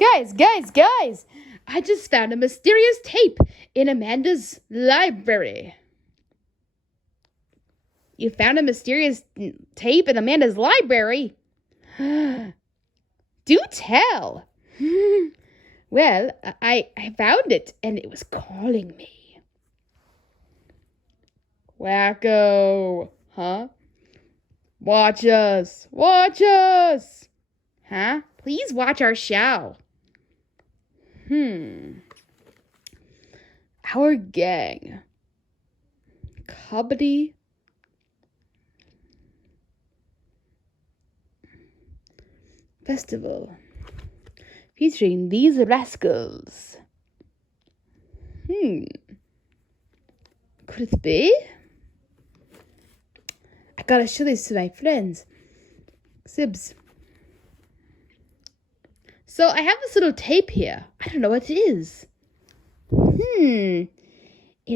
Guys! I just found a mysterious tape in Amanda's library. You found a mysterious tape in Amanda's library? Do tell. Well, I found it, and it was calling me. Wacko. Huh? Watch us. Huh? Please watch our show. Our gang. Comedy. Festival. Featuring these rascals. Could it be? I gotta show this to my friends. Sibs. So I have this little tape here. I don't know what it is. It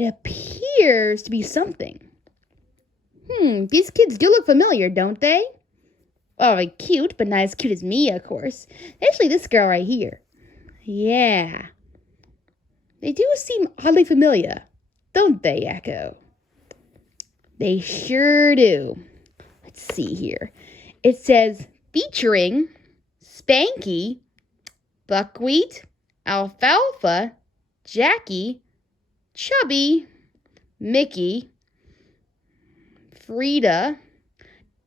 appears to be something. These kids do look familiar, don't they? Oh, like cute, but not as cute as me, of course. Especially this girl right here. Yeah. They do seem oddly familiar, don't they, Echo? They sure do. Let's see here. It says, featuring Spanky, Buckwheat, Alfalfa, Jackie, Chubby, Mickey, Frida,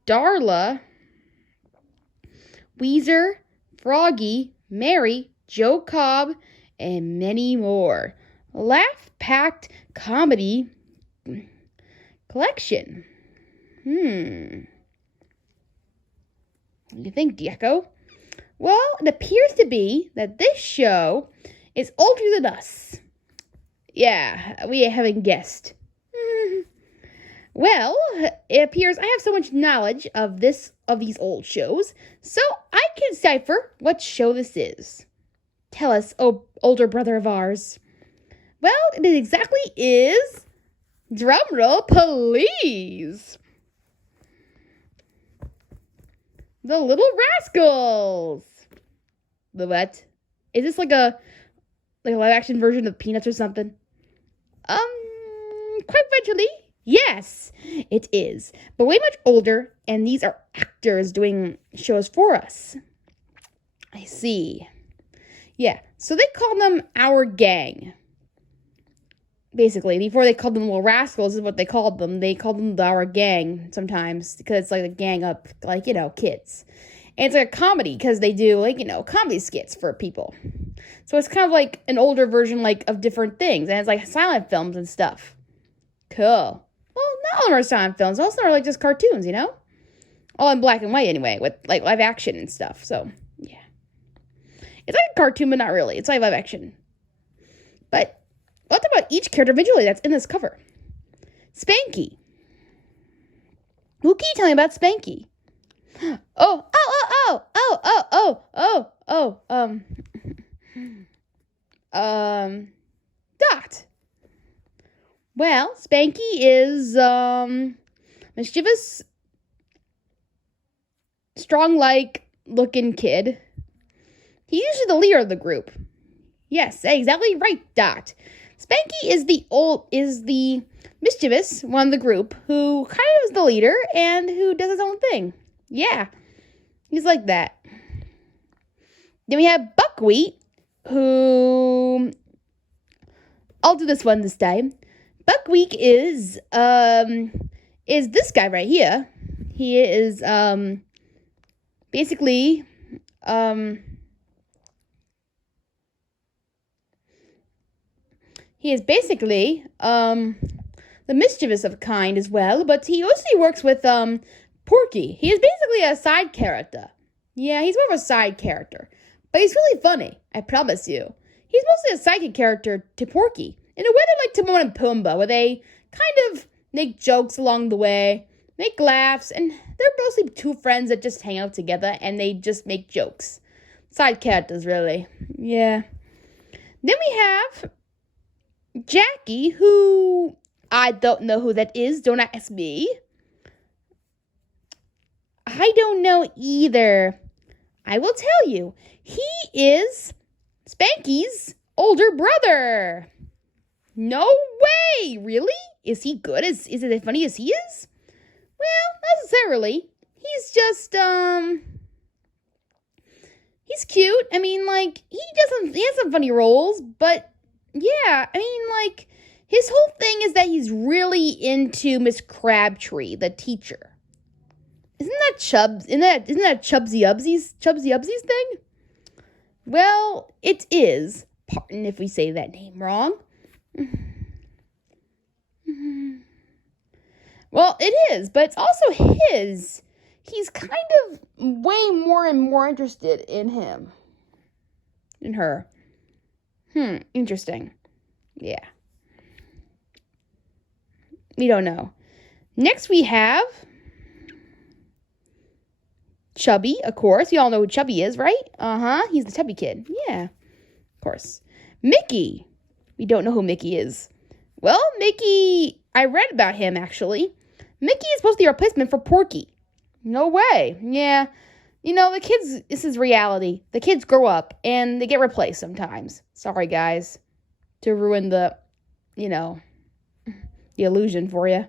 Darla, Weezer, Froggy, Mary, Joe Cobb, and many more. Laugh-packed comedy collection. What do you think, Dieko? Well, it appears to be that this show is older than us. Yeah, we haven't guessed. Well, it appears I have so much knowledge of these old shows, so I can decipher what show this is. Tell us, oh older brother of ours. Well, it exactly is, drumroll please, The Little Rascals. The what? Is this like a live action version of Peanuts or something? Quite eventually, yes, it is. But way much older, and these are actors doing shows for us. I see. Yeah, so they call them Our Gang. Basically, before they called them Little Rascals is what they called them. They called them Our Gang sometimes, because it's like a gang of, kids. And it's like a comedy, because they do, comedy skits for people. So it's kind of like an older version, of different things. And it's like silent films and stuff. Cool. Well, not all of them are silent films. Most of them are just cartoons, all in black and white anyway, with live action and stuff. So, yeah. It's like a cartoon, but not really. It's like live action. But what about each character individually that's in this cover? Spanky. Who can you tell me about Spanky? Dot. Well, Spanky is, mischievous, strong-looking kid. He's usually the leader of the group. Yes, exactly right, Dot. Spanky is the mischievous one of the group who kind of is the leader and who does his own thing. Yeah, he's like that. Then we have Buckwheat, who I'll do this one this time. Buckwheat is this guy right here. He is basically the mischievous of kind as well, but he also works with Porky. He is basically a side character. Yeah, he's more of a side character. But he's really funny, I promise you. He's mostly a sidekick character to Porky. In a way they're like Timon and Pumbaa, where they kind of make jokes along the way, make laughs, and they're mostly two friends that just hang out together and they just make jokes. Side characters, really. Yeah. Then we have Jackie, who I don't know who that is. Don't ask me. I don't know either. I will tell you. He is Spanky's older brother. No way! Really? Is he good? Is it as funny as he is? Well, not necessarily. He's just, he's cute. I mean, like, he has some funny roles, but yeah, I mean, like, his whole thing is that he's really into Miss Crabtree, the teacher. Isn't that Chubsy Ubsy's thing? Well, it is. Pardon if we say that name wrong. Well, it is, but it's also his. He's kind of way more and more interested in him. In her. Interesting. Yeah. We don't know. Next we have Chubby, of course. You all know who Chubby is, right? He's the chubby kid. Yeah, of course. Mickey. We don't know who Mickey is. Well, Mickey, I read about him, actually. Mickey is supposed to be a replacement for Porky. No way. Yeah. You know, the kids, this is reality. The kids grow up, and they get replaced sometimes. Sorry, guys, to ruin the illusion for you.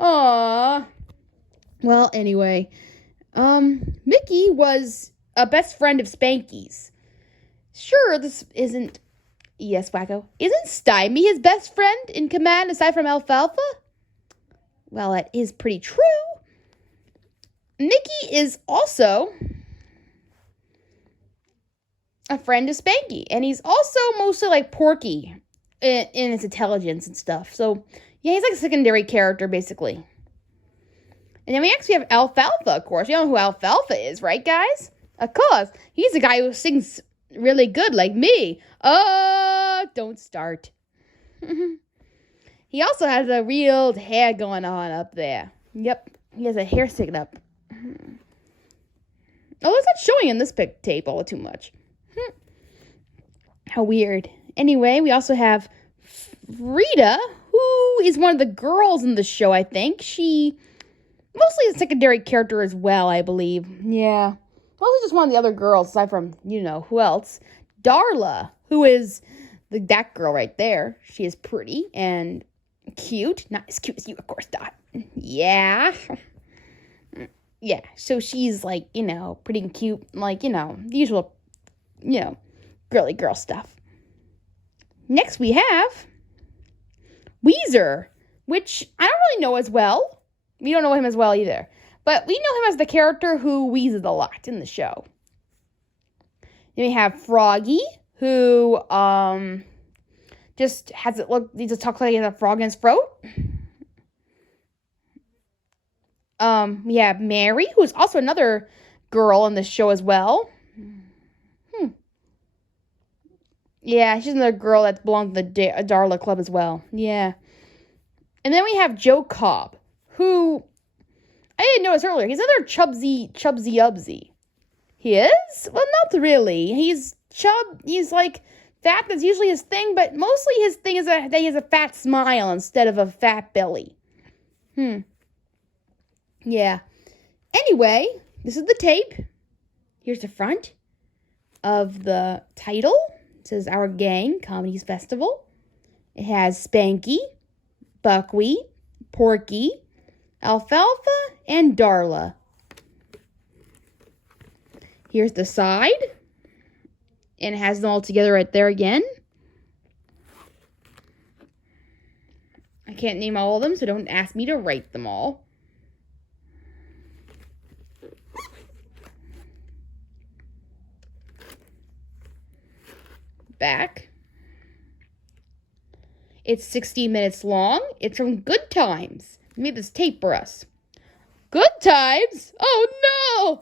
Aww. Well, anyway, Mickey was a best friend of Spanky's. Sure, this isn't... Yes, Wacko. Isn't Stymie his best friend in command aside from Alfalfa? Well, that is pretty true. Mickey is also a friend of Spanky, and he's also mostly like Porky in his intelligence and stuff. So, yeah, he's like a secondary character, basically. And then we actually have Alfalfa, of course. You know who Alfalfa is, right, guys? Of course. He's the guy who sings really good, like me. Don't start. He also has a real hair going on up there. Yep, he has a hair sticking up. Oh, it's not showing in this tape all too much. How weird. Anyway, we also have Frida, who is one of the girls in the show, I think. She mostly a secondary character as well, I believe. Yeah. Mostly just one of the other girls, aside from, who else? Darla, who is that girl right there. She is pretty and cute. Not as cute as you, of course, Dot. Yeah. Yeah, so she's like, pretty and cute. Like, the usual, girly girl stuff. Next we have Weezer, which I don't really know as well. We don't know him as well either. But we know him as the character who wheezes a lot in the show. Then we have Froggy, who just has it look. He just talks like he has a frog in his throat. We have Mary, who is also another girl in the show as well. Yeah, she's another girl that belongs to the Darla Club as well. Yeah. And then we have Joe Cobb, who I didn't notice earlier. He's another Chubsy Ubsy. He is? Well, not really. He's like fat. That's usually his thing, but mostly his thing is that he has a fat smile instead of a fat belly. Yeah. Anyway, this is the tape. Here's the front of the title. It says Our Gang Comedies Festival. It has Spanky, Buckwheat, Porky, Alfalfa, and Darla. Here's the side. And it has them all together right there again. I can't name all of them, so don't ask me to rate them all. Back. It's 60 minutes long. It's from Good Times. They made this tape for us. Good Times? Oh no!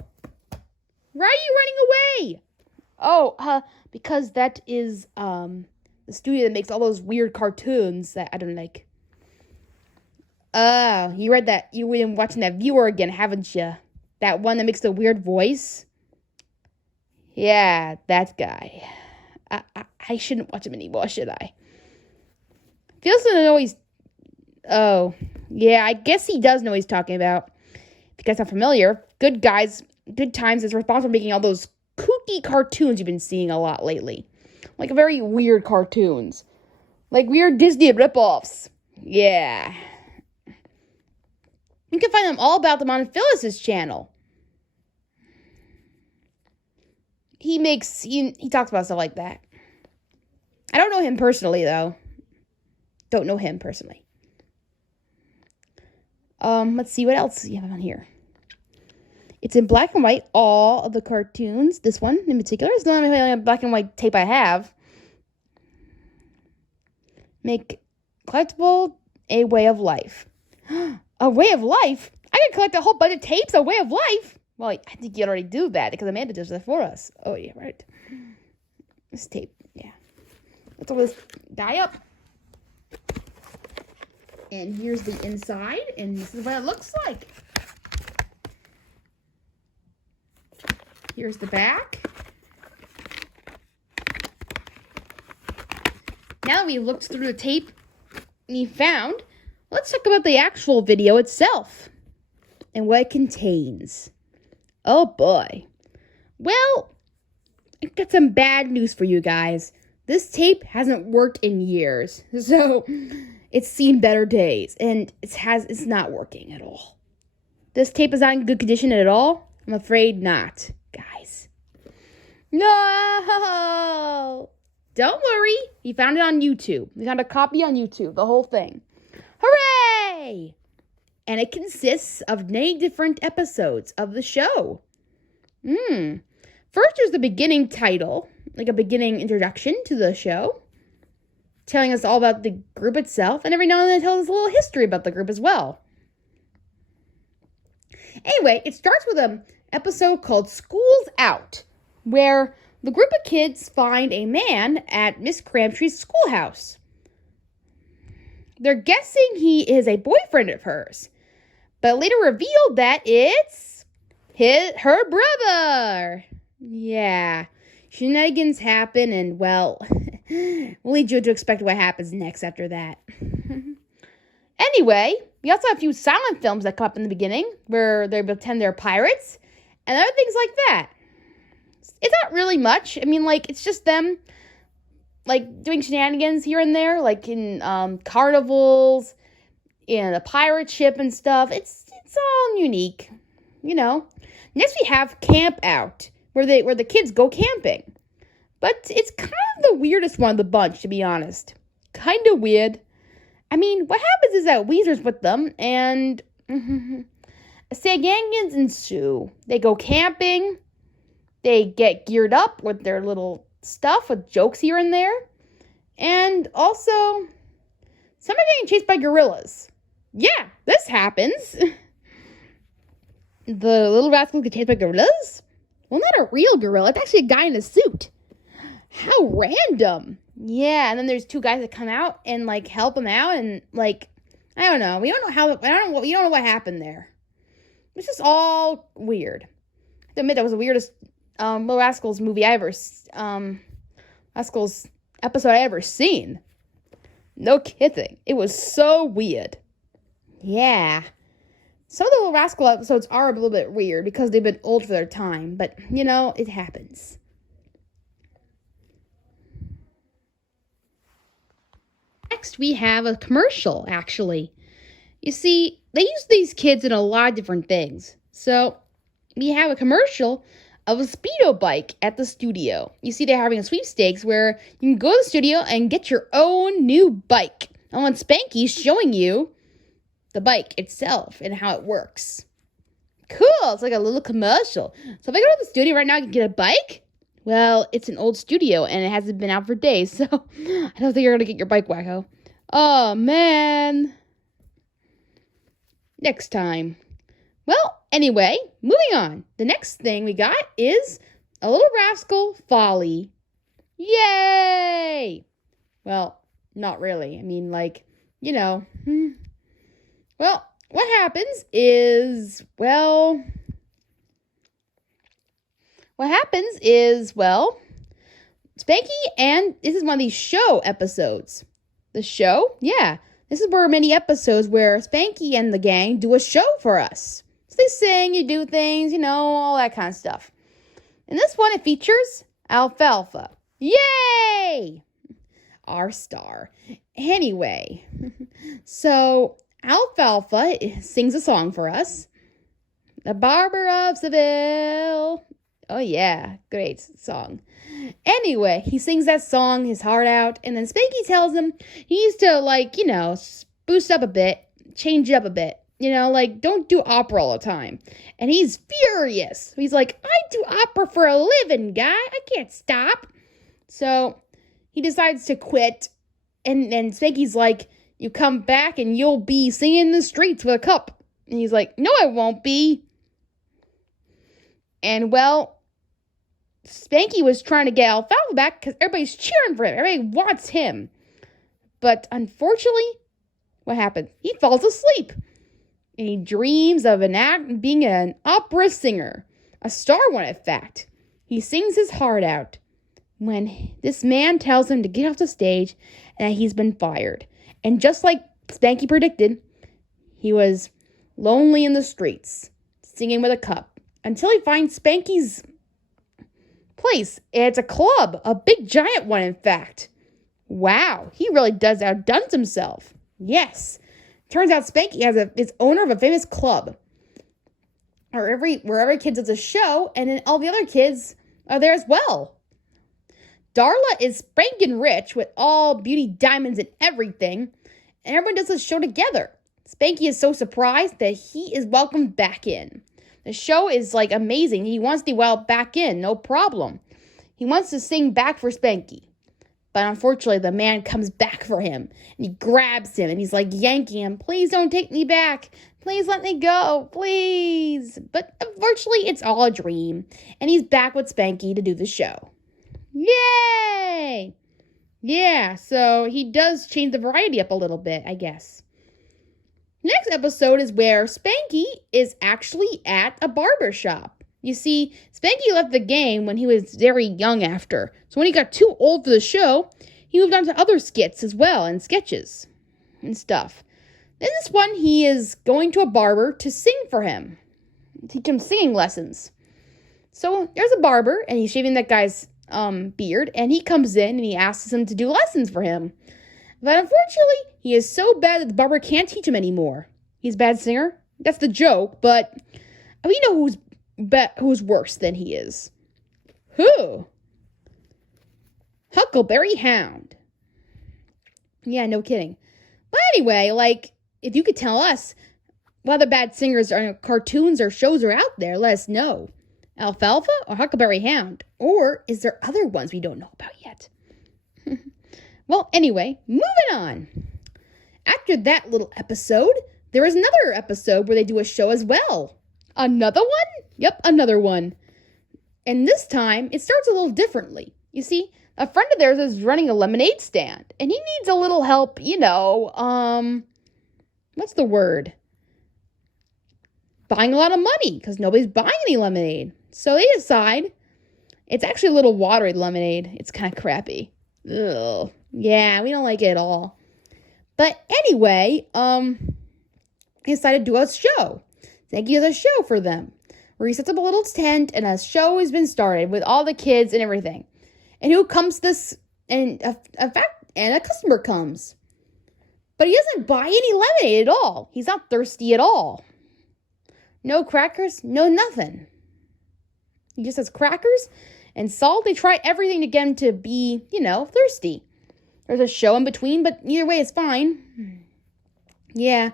Why are you running away? Oh, because that is the studio that makes all those weird cartoons that I don't like. You read that? You've been watching that viewer again, haven't you? That one that makes the weird voice? Yeah, that guy. I shouldn't watch him anymore, should I? Feels to know he's... Oh, yeah, I guess he does know what he's talking about. If you guys are familiar, Good Times is responsible for making all those kooky cartoons you've been seeing a lot lately. Like very weird cartoons. Like weird Disney ripoffs. Yeah. You can find them all about them on Phyllis's channel. He talks about stuff like that. I don't know him personally, though. Don't know him personally. Let's see what else you have on here. It's in black and white, all of the cartoons. This one in particular is the only black and white tape I have. Make collectible a way of life. A way of life? I can collect a whole bunch of tapes, a way of life? Well, I think you already do that because Amanda does that for us. Oh, yeah, right. This tape, yeah. Let's open this guy up. And here's the inside, and this is what it looks like. Here's the back. Now that we looked through the tape we found, let's talk about the actual video itself and what it contains. Oh boy. Well, I got some bad news for you guys. This tape hasn't worked in years, so it's seen better days, and it's not working at all. This tape is not in good condition at all? I'm afraid not, guys. No! Don't worry, we found it on YouTube. We found a copy on YouTube, the whole thing. Hooray! And it consists of 9 different episodes of the show. First, there's the beginning title, like a beginning introduction to the show, telling us all about the group itself, and every now and then it tells us a little history about the group as well. Anyway, it starts with an episode called School's Out, where the group of kids find a man at Miss Crabtree's schoolhouse. They're guessing he is a boyfriend of hers, but later revealed that it's her brother. Yeah, shenanigans happen, and well, we'll lead you to expect what happens next after that. Anyway, we also have a few silent films that come up in the beginning, where they pretend they're pirates, and other things like that. It's not really much. I mean, like, it's just them, like, doing shenanigans here and there, like in carnivals, in a pirate ship and stuff. It's all unique, you know. Next we have Camp Out, where the kids go camping. But it's kind of the weirdest one of the bunch, to be honest. Kind of weird. I mean, what happens is that Weezer's with them, and shenanigans ensue. They go camping. They get geared up with their little stuff, with jokes here and there. And also, some are getting chased by gorillas. Yeah, this happens. The little rascals get chased by gorillas? Well, not a real gorilla. It's actually a guy in a suit. How random. Yeah, and then there's 2 guys that come out and, like, help him out, and, like, I don't know. We don't know what happened there. It's just all weird. I have to admit, that was the weirdest Little Rascals movie Rascals episode I ever seen. No kidding. It was so weird. Yeah. Some of the Little Rascal episodes are a little bit weird because they've been old for their time, but, you know, it happens. Next, we have a commercial, actually. You see, they use these kids in a lot of different things. So, we have a commercial of a Speedo bike at the studio. You see, they're having a sweepstakes where you can go to the studio and get your own new bike. And on Spanky's showing you the bike itself and how it works. Cool, it's like a little commercial. So if I go to the studio right now, I can get a bike? Well, it's an old studio and it hasn't been out for days, so I don't think you're going to get your bike, wacko. Oh, man. Next time. Well, anyway, moving on. The next thing we got is a Little Rascal Folly. Yay! Well, not really. I mean, like, you know. Well, what happens is, Spanky, and this is one of these show episodes. The show? Yeah. This is where many episodes where Spanky and the gang do a show for us. So they sing, you do things, you know, all that kind of stuff. In this one, it features Alfalfa. Yay! Our star. Anyway, so Alfalfa sings a song for us. The Barber of Seville. Oh, yeah. Great song. Anyway, he sings that song, his heart out, and then Spanky tells him he needs to, boost up a bit, change it up a bit. Don't do opera all the time. And he's furious. He's like, I do opera for a living, guy. I can't stop. So he decides to quit. And then Spanky's like, you come back and you'll be singing in the streets with a cup. And he's like, no, I won't be. And well, Spanky was trying to get Alfalfa back because everybody's cheering for him. Everybody wants him. But unfortunately, what happens? He falls asleep. And he dreams of being an opera singer. A star one, in fact. He sings his heart out when this man tells him to get off the stage and that he's been fired. And just like Spanky predicted, he was lonely in the streets, singing with a cup, until he finds Spanky's place. It's a club, a big giant one, in fact. Wow, he really does outdone himself. Yes. Turns out Spanky is owner of a famous club. Where every kid does a show, and then all the other kids are there as well. Darla is spanking rich with all beauty diamonds and everything, and everyone does this show together. Spanky is so surprised that he is welcomed back in. The show is amazing. He wants to be back in, no problem. He wants to sing back for Spanky. But unfortunately, the man comes back for him, and he grabs him, and he's yanking him. Please don't take me back. Please let me go. Please. But unfortunately, it's all a dream, and he's back with Spanky to do the show. Yay! Yeah, so he does change the variety up a little bit, I guess. Next episode is where Spanky is actually at a barber shop. You see, Spanky left the game when he was very young after. So when he got too old for the show, he moved on to other skits as well and sketches and stuff. In this one, he is going to a barber to sing for him, teach him singing lessons. So there's a barber, and he's shaving that guy's beard, and he comes in and he asks him to do lessons for him. But unfortunately, he is so bad that the barber can't teach him anymore. He's a bad singer. That's the joke, but we know who's worse than he is. Who? Huckleberry Hound. Yeah, no kidding. But anyway, if you could tell us what other bad singers or cartoons or shows are out there, let us know. Alfalfa or Huckleberry Hound? Or is there other ones we don't know about yet? Well, anyway, moving on. After that little episode, there is another episode where they do a show as well. Another one? Yep, another one. And this time, it starts a little differently. You see, a friend of theirs is running a lemonade stand, and he needs a little help, what's the word? Buying a lot of money, because nobody's buying any lemonade. So they decide, it's actually a little watery lemonade. It's kind of crappy. Ugh. Yeah, we don't like it at all. But anyway, they decided to do a show. Thank you, a show for them, where he sets up a little tent and a show has been started with all the kids and everything. And who comes this? And a customer comes, but he doesn't buy any lemonade at all. He's not thirsty at all. No crackers, no nothing. He just has crackers and salt. They try everything to get him to be, thirsty. There's a show in between, but either way, it's fine. Yeah,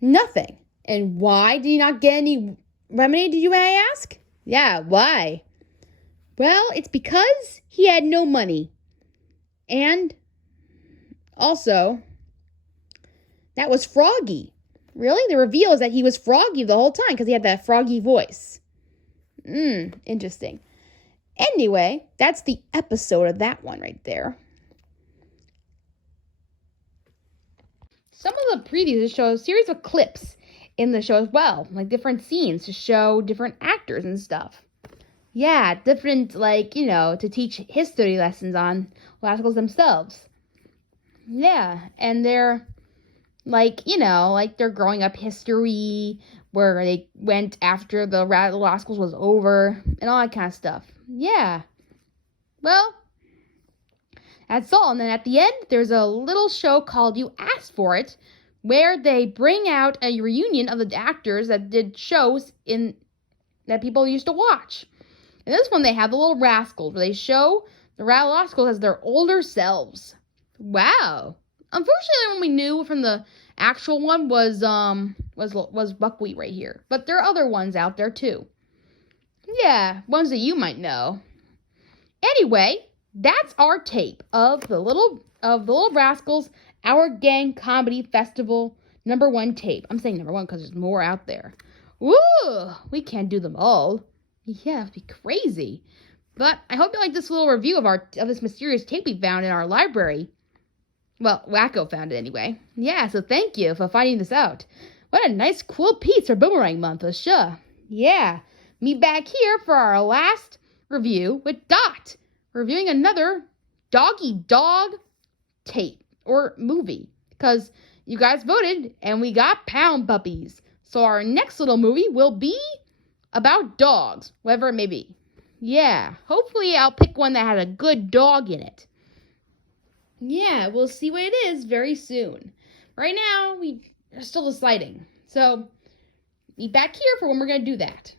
nothing. And why did he not get any lemonade, did you ask? Yeah, why? Well, it's because he had no money. And also, that was Froggy. Really? The reveal is that he was Froggy the whole time because he had that froggy voice. Interesting. Anyway, that's the episode of that one right there. Some of the previews show a series of clips in the show as well, different scenes to show different actors and stuff. Yeah, different, to teach history lessons on rascals themselves. Yeah, and they're, their growing up history, where they went after the rascals was over, and all that kind of stuff. Yeah. Well, That's all. And then at the end, there's a little show called You Asked For It, where they bring out a reunion of the actors that did shows that people used to watch. In this one, they have the Little Rascals, where they show the Rascals as their older selves. Wow. Unfortunately, the one we knew from the actual one was Buckwheat right here. But there are other ones out there too. Yeah, ones that you might know. Anyway, that's our tape of the Little Rascals Our Gang Comedy Festival #1 tape. I'm saying #1 because there's more out there. Woo! We can't do them all. Yeah, it'd be crazy. But I hope you like this little review of this mysterious tape we found in our library. Well, Wacko found it anyway. Yeah, so thank you for finding this out. What a nice, cool piece for Boomerang Month, for sure. Yeah, meet back here for our last review with Dot, reviewing another doggy dog tape or movie, because you guys voted and we got pound puppies. So our next little movie will be about dogs, whatever it may be. Yeah, hopefully I'll pick one that has a good dog in it. Yeah, we'll see what it is very soon. Right now, we are still deciding. So, be back here for when we're going to do that.